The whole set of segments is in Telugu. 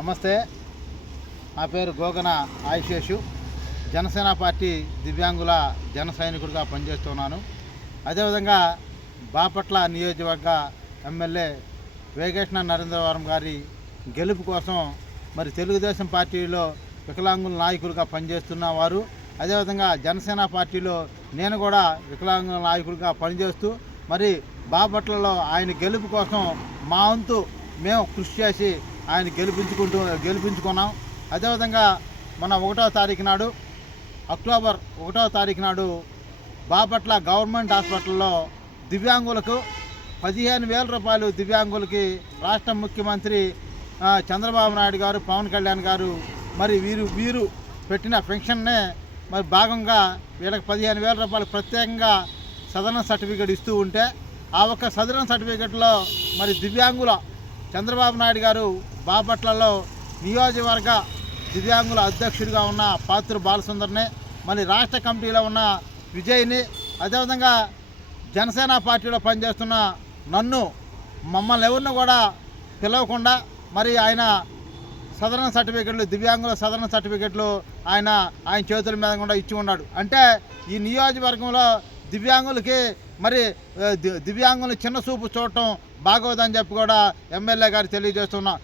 నమస్తే, నా పేరు గోగన ఆయుషేషు. జనసేన పార్టీ దివ్యాంగుల జన సైనికుడిగా పనిచేస్తున్నాను. అదేవిధంగా బాపట్ల నియోజకవర్గ ఎమ్మెల్యే వేగేశ్న నరేంద్రవరం గారి గెలుపు కోసం మరి తెలుగుదేశం పార్టీలో వికలాంగుల నాయకులుగా పనిచేస్తున్న వారు, అదేవిధంగా జనసేన పార్టీలో నేను కూడా వికలాంగుల నాయకుడిగా పనిచేస్తూ మరి బాపట్లలో ఆయన గెలుపు కోసం మా వంతు మేము కృషి చేసి ఆయన గెలిపించుకున్నాం. అదేవిధంగా మన 1వ తారీఖు నాడు, అక్టోబర్ 1వ తారీఖు నాడు బాపట్ల గవర్నమెంట్ హాస్పిటల్లో దివ్యాంగులకు 15,000 రూపాయలు దివ్యాంగులకి రాష్ట్ర ముఖ్యమంత్రి చంద్రబాబు నాయుడు గారు, పవన్ కళ్యాణ్ గారు మరి వీరు పెట్టిన పెన్షన్నే మరి భాగంగా వీళ్ళకి 15,000 రూపాయలు ప్రత్యేకంగా సదరన్ సర్టిఫికేట్ ఇస్తూ ఉంటే ఆ ఒక్క సదరన్ సర్టిఫికేట్లో మరి దివ్యాంగుల చంద్రబాబు నాయుడు గారు బాపట్లలో నియోజకవర్గ దివ్యాంగుల అధ్యక్షుడిగా ఉన్న పాత్ర బాలసుందర్ని, మరి రాష్ట్ర కమిటీలో ఉన్న విజయ్ని, అదేవిధంగా జనసేన పార్టీలో పనిచేస్తున్న మమ్మల్ని ఎవరిని కూడా పిలవకుండా మరి ఆయన సదరన్ సర్టిఫికెట్లు, దివ్యాంగుల సదరన్ సర్టిఫికెట్లు ఆయన చేతుల మీద కూడా ఇచ్చి ఉన్నాడు. అంటే ఈ నియోజకవర్గంలో దివ్యాంగులకి మరి దివ్యాంగులు చిన్న చూపు చూడటం బాగోదని చెప్పి కూడా ఎమ్మెల్యే గారు తెలియజేస్తున్నాం.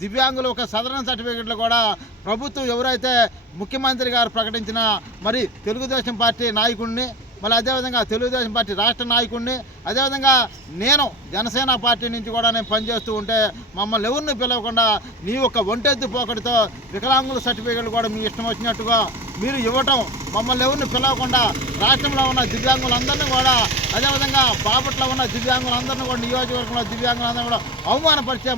దివ్యాంగులు ఒక సదరన్ సర్టిఫికెట్లు కూడా ప్రభుత్వం ఎవరైతే ముఖ్యమంత్రి గారు ప్రకటించిన మరి తెలుగుదేశం పార్టీ నాయకుడిని, మళ్ళీ అదేవిధంగా తెలుగుదేశం పార్టీ రాష్ట్ర నాయకుడిని, అదేవిధంగా నేను జనసేన పార్టీ నుంచి కూడా నేను పనిచేస్తూ ఉంటే మమ్మల్ని ఎవరిని పిలవకుండా నీ ఒక ఒంటెద్దు పోకడితో వికలాంగుల సర్టిఫికెట్లు కూడా మీ ఇష్టం వచ్చినట్టుగా మీరు ఇవ్వటం, మమ్మల్ని ఎవరిని పిలవకుండా రాష్ట్రంలో ఉన్న దివ్యాంగులందరినీ కూడా, అదేవిధంగా బాపట్ల ఉన్న దివ్యాంగులందరినీ కూడా, నియోజకవర్గంలో దివ్యాంగులందరినీ కూడా అవమానపరిచే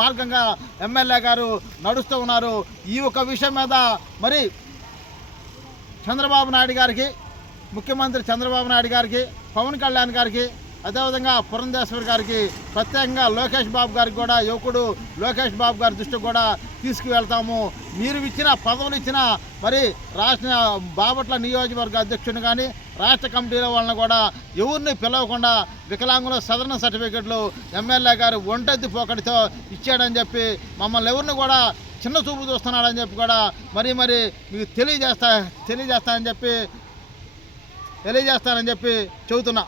మార్గంగా ఎమ్మెల్యే గారు నడుస్తూ ఉన్నారు. ఈ ఒక విషయం మీద మరి చంద్రబాబు నాయుడు గారికి, ముఖ్యమంత్రి చంద్రబాబు నాయుడు గారికి, పవన్ కళ్యాణ్ గారికి, అదేవిధంగా పురంధేశ్వరి గారికి, ప్రత్యేకంగా లోకేష్ బాబు గారికి కూడా, యువకుడు లోకేష్ బాబు గారి దృష్టికి కూడా తీసుకువెళ్తాము. మీరు ఇచ్చిన పదవులు ఇచ్చిన మరి రాష్ట్ర బాపట్ల నియోజకవర్గ అధ్యక్షుని కానీ రాష్ట్ర కమిటీల వాళ్ళని కూడా ఎవరిని పిలవకుండా వికలాంగుల సదరన్ సర్టిఫికెట్లు ఎమ్మెల్యే గారు ఒంటెద్దు పోకడితో ఇచ్చాడని చెప్పి మమ్మల్ని ఎవరిని కూడా చిన్న చూపు చూస్తున్నాడని చెప్పి కూడా మరి మీకు తెలియజేస్తానని చెప్పి చెబుతున్నా.